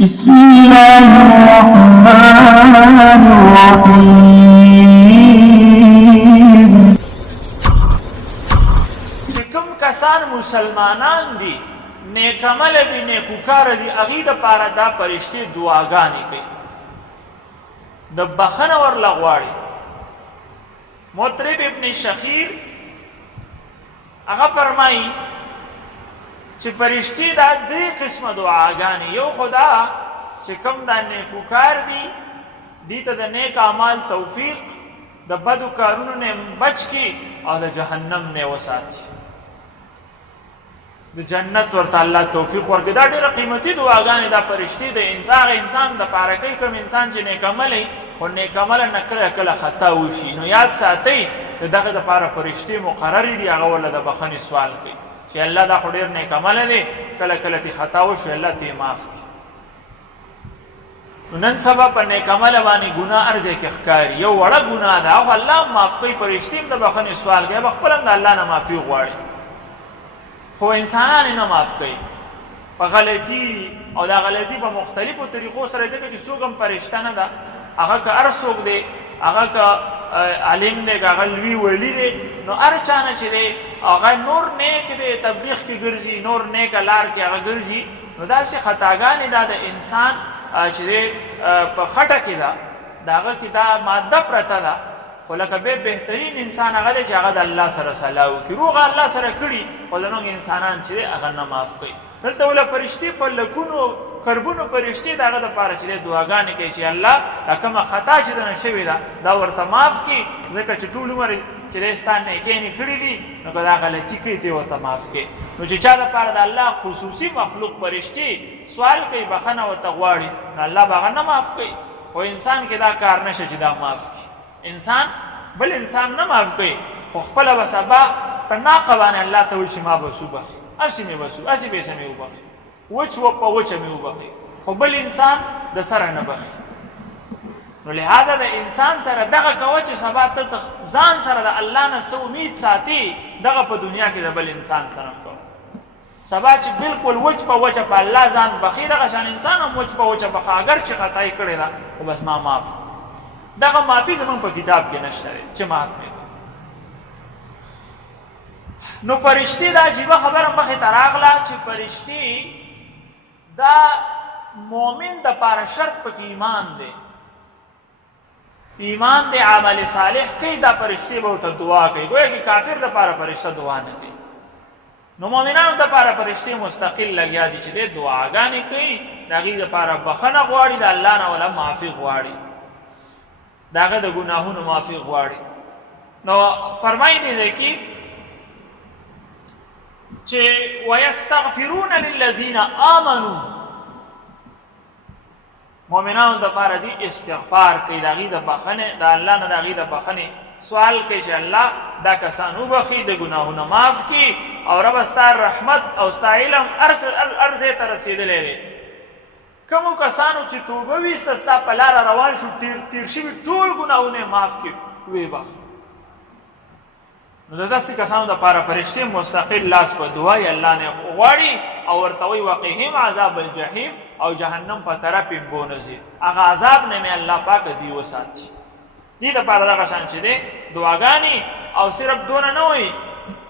بسم الله الرحمن الرحیم. چې کوم کسان مسلمانان دي، نیک عمل دي، نیکوکار دي، هغې دپاره دا فرشتې دعاګانې کوي، د بخښنه ورله غواړي. مطرب ابن شخیر هغه فرمایي چې فرشتې دا درې قسمه دعاګانې، یو خو دا چې کوم دا نیکوکار دي، دې ته د نیک اعمال توفیق، د بدو کارونو نه بچ کړي او د جهنم نه وساتي، د جنت ورته الله توفیق ورکړي. دا ډېره قیمتي دعاګانې دا فرشتې د انسان دپاره کوي. کوم انسان چې نیک عملی خو نیک عمله نه کله کله خطا وشي، نو یاد ساتئ د دغه دپاره فرشتې مقررې دي، هغه ورله د بخښنې سوال کوي چې الله دا خو ډېر نیک عمله دی، کله کله تی خطا وشو، الله تی معاف کړي. نو نن سبا په نیک عمله باندې ګناه هر ځای کې ښکاري، یو وړه ګناه ده، هغه الله هم معاف کوي، فرشتې هم د بخښنې سوال کوي، به خپله هم د الله نه معافي غواړي، خو انسانان یې نه معاف کوي په غلطي، او دا غلطي په مختلفو طریقو سره، ځکه چې څوک هم فرشته نه ده، هغه که هر څوک دی، هغه که عالم دی، که هغه لوی ولی دی، نو هر چا نه چې دی هغه نور نیک دی، تبلیغ کې ګرځي، نور نیکه لار کې هغه ګرځي، نو داسې خطاګانې دا د انسان چې دی په خټه کې ده، د هغه کې دا ماده پرته ده، خو لکه بهترین انسان هغه دی چې هغه د الله سره صلاح وکړي، روغه الله سره کړي، خو زموږ انسانان چې دی هغه نه معاف کوي. دلته وله فرشتې په لکونو کربونو فرشتې د هغه دپاره چې دی دعاګانې کوي چې الله دا کومه خطا چې دنه شوې ده دا ورته معاف کړي، ځکه چې ټول عمر چې دی ستا نیکۍ کړي دي، نو که دا غلطي کوي ته یې ورته معاف کړي. نو چې چا دپاره د الله خصوصي مخلوق فرشتې سوال کوي، بخښنه ورته غواړي، نو الله به هغه نه معاف کوي. خو انسان کې دا کار نشه چې دا معاف کړي، انسان بل انسان نه معاف کوي، خو خپله به سبا په ناقه باندې الله ته وایي چې ما به سو بخي، هسې مې بسو، هسې پیسه مې وبخي، وچ په وچه مې وبخي، خو بل انسان د سره نه بخي. نو لہذا د انسان سره دغه کوه چې سبا ته ځان سره د الله نه څه امید ساتي، دغه په دنیا کې د بل انسان سره هم کوه. سبا چې بالکل وچ په وچه په الله ځان بخي، دغه شان انسان هم وچ په وچه بخه، اگر چې خطای کړې ده خو بس ما معاف. دغه معافي زموږ په کتاب کې نشته دی چې معاف مې. نو فرشتې دا عجیبه خبره مخې ته راغله چې فرشتې دا مؤمن دپاره شرط پکې ایمان دی، ایمان دی، عمل صالح کوي، دا فرشتې به ورته دعا کوي. گویا چې کافر دپاره فرشته دعا نه کوي، نو مؤمنانو دپاره فرشتې مستقل لګیا دي چې دی دعاګانې کوي، د هغې دپاره بخښنه غواړي، د الله نه ولا معافي غواړي، د هغه د ګناهونو معافي غواړي. نو فرمایي دې ځای کې چې ویستغفرون للذین آمنوا، مؤمنانو دپاره دي استغفار کوي، د هغې د بخښنې، د الله نه د هغې د بخښنې سوال کوي چې الله دا کسان وبخي، د ګناهونه معاف کړي، او ربه ستا رحمت او ستا علم هر ځای ته رسېدلی دی. کومو کسانو چې توبه ویسته، ستا په لاره روان شو، تیر شوي ټول ګناهونه یې معاف کړي، ویې بخ. نو د داسې کسانو دپاره فرشتې مستقل لاس په دعا یې الله نه غواړي، او ورته وایي وقهم عذاب الجحیم، او جهنم په طرف یې بونځي، هغه عذاب نه مې الله پاکه دی وساتي. دې دپاره دغه شان چې دی دعاګانې، او صرف دونه نه وایي،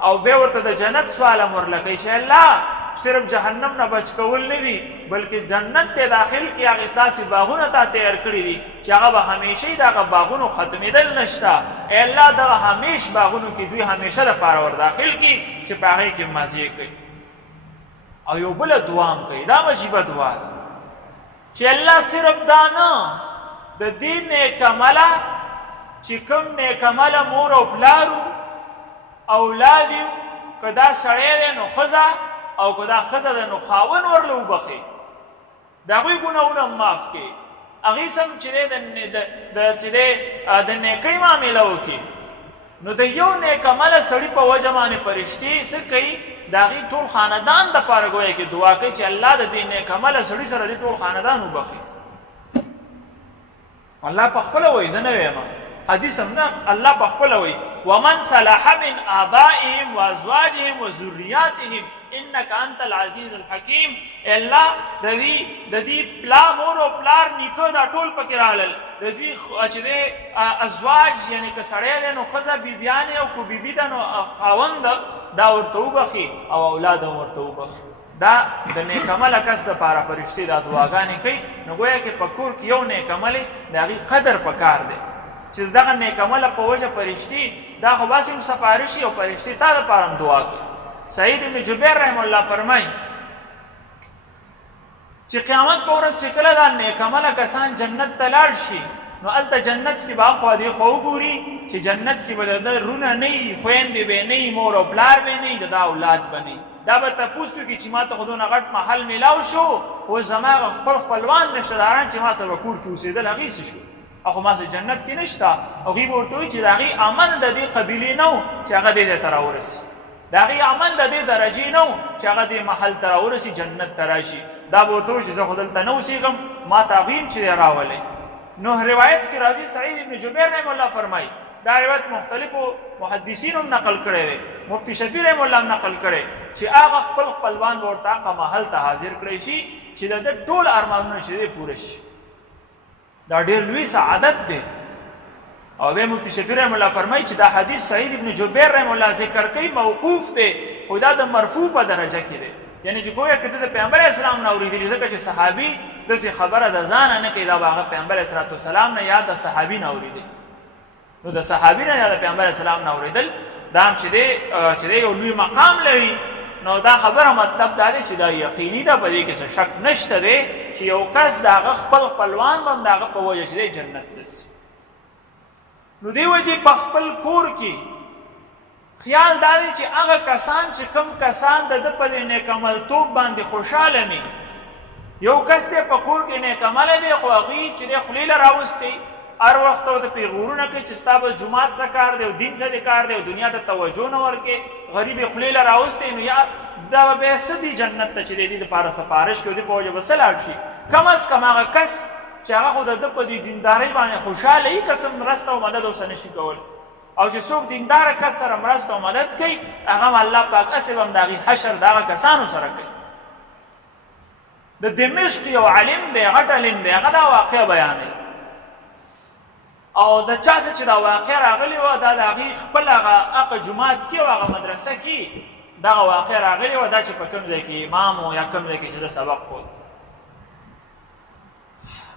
او بیا ورته د جنت سوال هم ورله کوي چې الله صرف جهنم نه بچ کول نه دي، بلکې جنت ته داخل کې هغې داسې باغونه تا تیار کړي دي چې هغه به همیشهی د هغه باغونو ختمېدل نشته. ای الله دغه همیش باغونو کې دوی همیشه دپاره ور داخل کړي چې په هغې کې مزې کوي. او یو بله دعا هم کوي، دا عجیبه دعا ده چې الله صرف دا نه، د دې نیک عمله چې کوم نیک عمله مور او پلارو، اولاد یو، که دا سړی دی نو ښځه، او که دا ښځه ده نو خاوند ورله وبخي، د هغوی ګناهونه معاف کړي، هغې سم چې دی د نیکۍ معامله وکړي. نو د یو نیک عمله سړي په وجه باندې فرشتې څه کوي، د هغې ټول خاندان دپاره ګویا کې دعا کوي چې الله د دې نیک عمله سړي سره دې ټول خاندان وبخي. الله په خپله وایي، زه نه وایم، حدیث هم نه، الله په خپله وایي ومن صلح من آبائهم وازواجهم وذریاتهم انک انت العزیز الحکیم. الله د دې پلا مور او پلار نیکه دا ټول پکې راغلل. د دې چې د ازواج یعنی که سړی دی نو ښځه بیبیانې او که بیبي ده نو خاوند دا ورته وبخي او اولاد هم ورته وبخي. دا د نیکعمله کس دپاره فرشتې دا دعاګانې کوي. نو گویا کې په کور کې یو نیکعمل د هغې قدر پکار دی چې دغه نیکعمله په وجه فرشتې دا خو باسې هم سفارشي او فرشتې تا دپاره هم دعا کوي. سعید ابن جبیر رحم الله فرمایي چې قیامت په ورځ چې کله دا نیکعمله کسان جنت ته لاړ شي نو هلته جنت کې به اخوا دېخوا وګوري چې جنت کې به د ده رونه نه وي، خویندې به نه وي، مور او پلار به نه وي، د ده اولاد به نه وي. دا به تپوس وکړي چې ما ته خو دونه غټ محل میلاو شو، اوس زما خپل خپلوان رشته داران چې ما سره به کور کې اوسېدل هغې څه شو؟ خو ما سره جنت کې نشته. هغوی به ورته وایي چې د هغې عمل د دې قبیلې نه و چې هغه دې ځای ته راورسي، د هغې عمل د دې درجې نه و چې هغه دې محل ته راورسي، جنت ته راشي. دا به ورته وایي چې زه خو دلته نه اوسېږم، ما ته هغوی هم چې دی راولی. نو روایت کې راځي سعید ابن جبیر رحم الله فرمایي، دا روایت مختلفو محدثینو هم نقل کړی دی، مفتی شفیع رحم الله هم نقل کړی چې هغه خپل خپلوان به ورته هغه محل ته حاضر کړی شي چې د ده ټول ارمانونه چې دی پوره شي. دا ډېر لوی سعادت دی. او بیا مفتی شفیع رحم الله فرمایي چې دا حدیث سعید ابن جبیر رحم الله ذکر کوي موقوف دی، خو دا د مرفوع په درجه کې دی. یعنی چې گویا که د پیغمبر اسلام نه اورېدلي، ځکه چې صحابي داسې خبره د ځانه نه کوي، دا به هغه پیغمبر صلوات والسلام نه یا د صحابي نه اورېدي. نو د صحابي نه یا د پیغمبر اسلام نه اورېدل دا هم چې دی یو لوی مقام لري. نو دا خبره مطلب دا دی چې دا یقیني ده، په دې کې څه شک نشته دی چې یو کس د هغه خپل خپلوان به هم د هغه په وجه چې دی جنت ته ځي. نو دې وجې په خپل کور کې خیال دا دی چې هغه کسان چې کوم کسان د ده په دې نیکعملتوب باندې خوشحاله وي. یو کس دی په کور کې نیکعمله دی، خو هغوی چې دی خولې له راوستی هر وخت ورته پیغورونه کوي چې ستا به جومات څه کار دی او دین څه دی کار دی او دنیا ته توجه نه ورکوې، غریب یې خولې له راوستی. نو یا دا به بیا څه دي جنت ته چې دی دې دپاره سفارش کوي، دې په وجه به څه لاړ شي؟ کم از کم هغه کس چې هغه خو د ده په دې دیندارۍ باندې خوشحاله وي، کس مرسته او مدد ورسره نشي کولی. او چې څوک دینداره کس سره مرسته او مدد کوي هغه هم الله پاک هسې به هم د هغې حشر د هغه کسانو سره کوي. د دمشق یو عالم دی، غټ عالم دی، هغه دا واقع بیانوي. او د چا څه چې دا واقع راغلې وه دا د هغې خپل هغه جومات کې او هغه مدرسه کې دغه واقع راغلې وه، دا چې په کوم ځای کې امام و یا کوم ځای کې چې د سبق خود.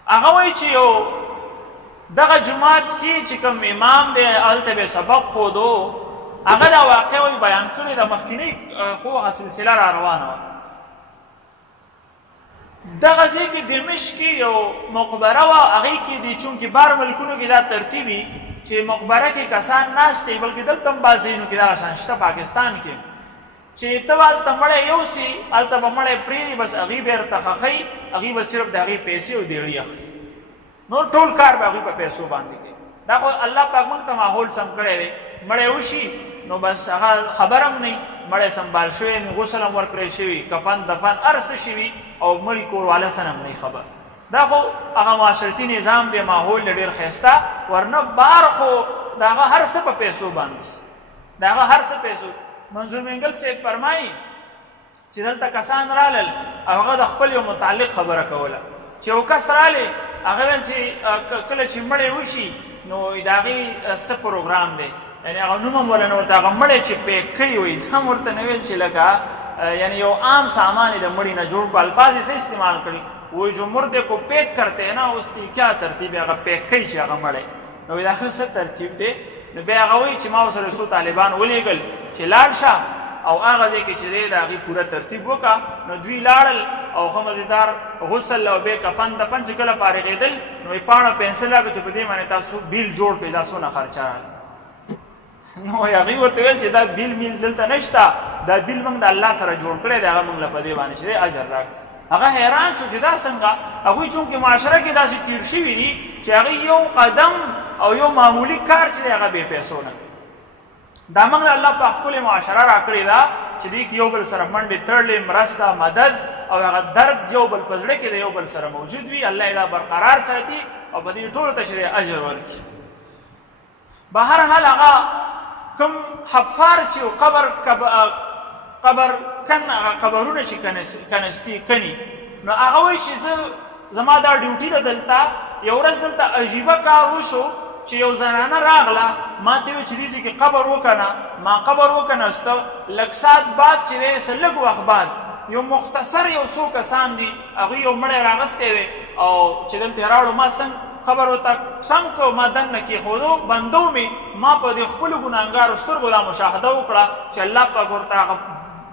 هغه وایي چې یو دغه جومات کې چې کوم امام دی هلته به سبق خودو، هغه دا واقع وایي بیان کړې ده، مخکینۍ خو هغه سلسله را روانه وه. دغه ځای کې دمشق کې یو مقبره وه، هغې کې د چونکې بار ملکونو کې دا ترتیب وي چې مقبره کې کسان ناست دي، بلکې دلته هم بعض ځایونو کې دغه شان شته پاکستان کې چې ته به هلته مړی یوسي، هلته به مړی پرېږدي، بس هغې به درته ښخوي، هغې به صرف د هغې پیسې او دیړي اخلي، نور ټول کار به هغوی په پیسو باندې کوي. دا خو الله پاک موږ ته ماحول سم کړی دی، مړی وشي نو بس هغه خبر هم نه مړی سنبال شوی، غسل هم ورکړی شوي، کفن دفن هر څه شوي او مړي کورواله سره هم نه خبر. دا خو هغه معاشرتي نظام دی، ماحول دی ډېر ښایسته، ورنه بار خو د هغه هر څه په پیسو باندې، د هغه هر څه پیسو. منظور منګل صاحب فرمایي چې دلته کسان رالل او هغه د خپل یو متعلق خبره کوله چې یو کس رالی، هغه ویل چې کله چې مړی وشي نو د هغې څه پروګرام دی، یعنی هغه نوم هم ورنه ورته هغه مړی چې پیک کوي وایي دا هم ورته نه ویل چې لکه یعنی یو عام سامان د مړی نه جوړ کو، الفاظ یې استعمال کړي، وایي جو مردے کو پیک کرتے ہیں نا اس کی کیا ترتیب ہے، هغه پیک کوي چې هغه مړی. نو وایي دا ښه څه ترتیب دی؟ نو بیا هغه وایي چې ما ورسره څو طالبان ولېږل چې لاړ شه او هغه ځای کې چې دی د هغې پوره ترتیب وکړه. نو دوی لاړل او ښه مزېدار غسل او بیا کفن دفن چې کله فارغېدل نو یې پاڼه پنسل راکړه چې په دې باندې تاسو بیل جوړ کړئ، دا څونه خرچه راغله. نو هغې ورته ویل چې دا بیل میل دلته نشته، دا بیل موږ د الله سره جوړ کړی دی، هغه موږ له په دې باندې چې دی اجر راکړي. هغه حیران شو چې دا څنګه، هغوی چونکې معاشره کې داسې تیر شوي دي چې هغې یو قدم او یو معمولي کار چې دی هغه بې پیسو نه کوي. دا موږ له الله پاک ښکلې معاشره راکړې ده چې دې کې یو بل سره منډې تړلې، مرسته، مدد او هغه درد یو بل په زړه کې د یو بل سره موجود وي. الله یې دا برقرار ساتي او په دې ټولو ته چې دی اجر ورکړي. به هر حال هغه کوم حفار چې قبر قبر قبرونه چې کنستی کني نو هغه وایي چې زما دا ډیوټي ده دلته یو ورځ دلته عجیبه کار وشو چې یو زنانه راغله ما ته ویل چې دې ځای کې قبر وکنه ما قبر وکنسته لږ ساعت بعد چې دی څه لږ وخت بعد یو مختصر یو څو کسان دي هغوی یو مړی راغستی دی او چې دلته یې راوړو ما څنګه قبر ورته سم کړو ما دننه کېښودو بندو مې ما په دې خپلو ګناهګارو سترګو دا مشاهده وکړه چې الله پاک ورته هغه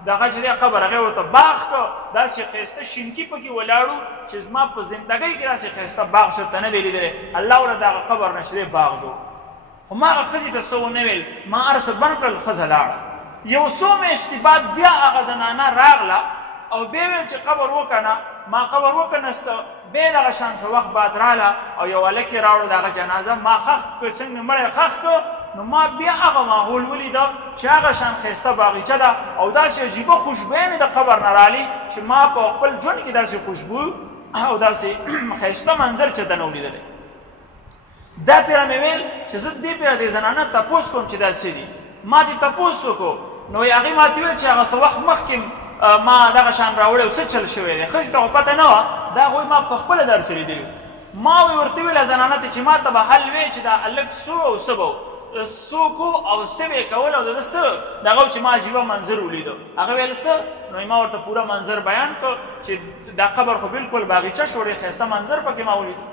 دغه چې دی قبر هغې ورته باغ کړه داسې ښایسته شینکي پکې ولاړو چې زما په زندګۍ کې داسې ښایسته باغ چېرته نه دی لیدلی الله ورته د هغه قبر نه چې دی باغ جوړ خو ما هغه ښځې ته څه ونه ویل ما هر څه بند کړل ښځه لاړه یو څو میاشتې بعد بیا هغه زنانه راغله او بیا ویل چې قبر وکنه ما قبر وکنسته بیا دغه شان څه وخت بعد راله او یو هلک یې راوړو د هغه جنازه ما خښ کړ څنګه مړی خښ کړ نو ما بیا هغه ماحول ولیده چې هغه شان ښایسته باغیچه ده او داسې عجیبه خوشبویه مې د قبر نه رالي چې ما په خپل ژوند کې داسې خوشبو او داسې ښایسته منظر چېرته نه و لیدلی دا پیره مې ویل چې زه دې پیره دې زنانه تپوس کوم چې دا څه دي ما دې تپوس وکړو نو هغې ما ته ویل چې هغه څه وخت مخکې ما دغه شان راوړی او څه چل شوی دی ښځې ته خو پته نه وه دا هغوی ما په خپله درسې لیدلي ما وی ورته ویله زنانه ته چې ما ته به حل وی چې دا هلک څو او څه به څوک او څه به یې کول او د ده څه دغه چې ما عجیبه منظر ولیدو هغه ویل څه نو ما ورته پوره منظر بیان کړ چې دا قبر خو بالکل باغیچه شو ډېر ښایسته منظر پکې ما ولیدو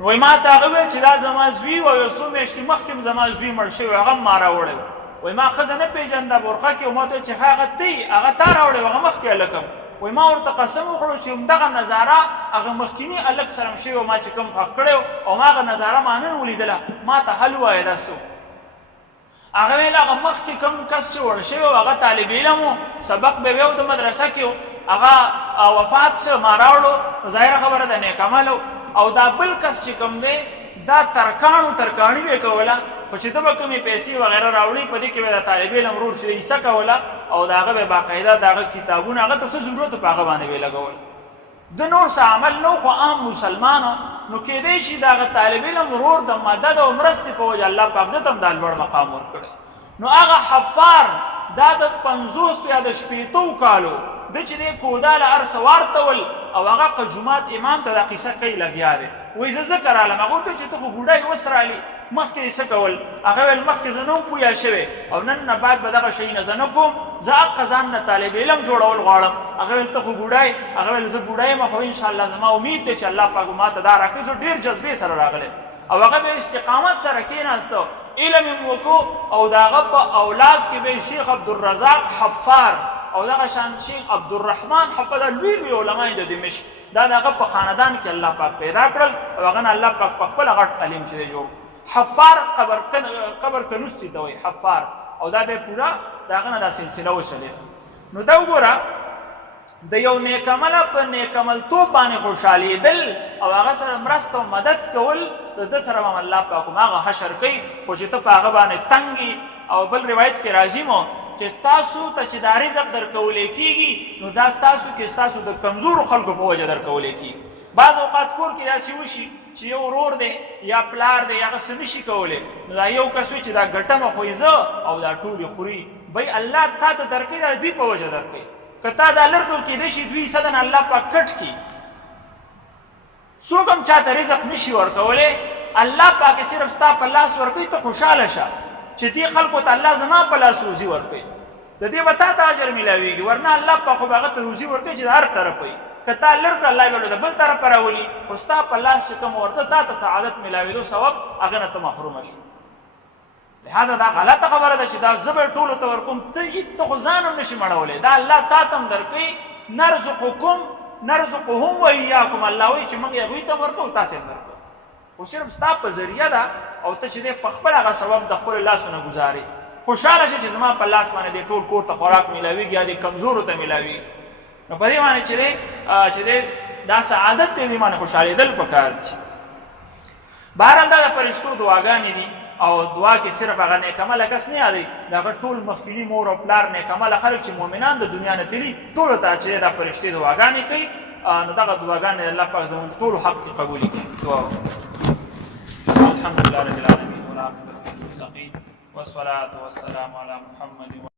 وایي ما ته هغه ویل چې دا زما زوی و یو څو میاشتې مخکې زما زوی مړ شوی هغه هم ما راوړی وایي ما ښځه نه پېژانده برخه کې او ما ته ویل چې هغه ته هغه تا راوړی و هغه مخکې هلک وایي ما ورته قسم وخوړو چې همدغه نظاره هغه مخکیني هلک سره م شوی و ما چې کوم ښخ کړی او ما هغه نظاره ما نن ولیدله ما ته حل ووایه دا څه هغه ویل هغه مخکې کوم کس چې وړ شوی و هغه طالب علم و سبق به وی و د مدرسه کې و هغه وفات شو ما راوړو نو ظاهره خبره ده نیک عمل او دا بل کس چې کوم دی دا ترکاڼي به یې کوله خو چې ده به کومې پیسې وغیره راوړي په دې کې به د طالب علم ورور چې دی څه کوله او د هغه به باقاعده د هغه کتابونه هغه ته څه ضرورت په هغه باندې به یې لګول د نور څه عمل نه خو عام مسلمان نو کېدی شي د هغه طالب علم ورور د مدد او مرستې په وجه الله پاک ده ته هم دا لوړ مقام ورکړی نو هغه حفار دا د 50 یا د 80 کالو ده چې دی کوداله هر څه واړتول او هغه که جومات امام ته دا قیسه کوي لګیا دی وایي زه ځکه رالم هغه ورته چې ته خو بوډۍ اوس رالي مخکې یې څه کول هغه ویل مخکې زه نه وم پویه شوی او نن نه بعد به دغه شی نه زه نه کوم زه حقه ځان نه طالب علم جوړول غواړم هغه ویل ته خو بوډۍ هغه ویل زه بوډۍ یم خو انشاءالله زما امید دی چې الله پاک ما ته دا راکړي زه ډېر جذبې سره راغلی او هغه به استقامت سره کېناسته علم یې وکړو او د هغه په اولاد کې به شیخ عبدالرزاق حفار او دغه شان شیخ عبدالرحمن حفظ لوی لوی علمای د دمشق دا د هغه په خاندان کې الله پاک پیدا کړل او هغه نه الله پاک په خپله غټ علم چې دی جوړ حفار قبر کنوستی ته وایي حفار او دا به پوره د هغه نه دا سلسله وچلېده نو دا وګوره د یو نیک عمله په نیک عملتوب باندې خوشحالېدل او هغه سره مرسته او مدد کول د ده سره هم الله پاک هماغه حشر کوي خو چې ته په هغه باندې تنګ او بل روایت کې راځي مو چې تاسو ته چې دا رزق درکولی کېږي نو دا تاسو کې ستاسو د کمزورو خلکو په وجه درکولی کېږي بعض اوقات کور کې داسې وشي چې یو ورور دی یا پلار دی هغه څه نشي کولی نو دا یو کس وي چې دا ګټمه خو زه او دا ټولې خوري بی الله تا ته درکوي دا دوی په وجه درکوي که تا دا لر ټول کېدی شي دوی صدن الله پاک کټ کړي څوک هم چاته رزق نشي ورکولی الله پاک صرف ستا په لاس ورکوي ته خوشحاله شه چې دې خلکو ته الله زما په لاس روزي ورکوي د دې به تا ته اجر میلاویږي ورنه الله پاک خو به هغه ته روزي ورکوي چې د هر طرف وي که تا لر کړه الله به د بل طرفه راولي خو ستا په لاس چې کوم ورته تا ته سعادت میلاوېدو ثواب هغه نه ته محرومه شو لہذا دا غلطه خبره ده چې دا زه به ټولو ته ورکوم ته خو ځان هم نشي مړولی دا الله تا ته هم درکوي نرزقهم وایاکم الله وایي چې موږ هغوی ته ورکوو تا ته هم درکوو خو صرف ستا په ذریعه ده او ته چې دی په خپل هغه ثواب د خپلو لاسو نه ګزارې خوشحاله شه چې زما په لاس باندې دی ټول کور ته خوراک میلاویږي یا دې کمزورو ته میلاویږي نو په دې باندې چې دی دا سعادت دی دې باندې خوشحالېدل پکار دي بهرحال دا د فرشتو دعاګانې دي او دعا کې صرف هغه نیک عمله کس نه یادوي د هغه ټول مخکیني مور او پلار نیک عمله خلک چې مؤمنان د دنیا نه تلي ټولو ته چې دا فرشتې دعاګانې کوي نو دغه دعاګانې الله پاک زموږ د ټولو حق کې قبولې کړي دعا الحمدلله رب العالمین والعاقبة للمتقین والصلاة والسلام علی محمد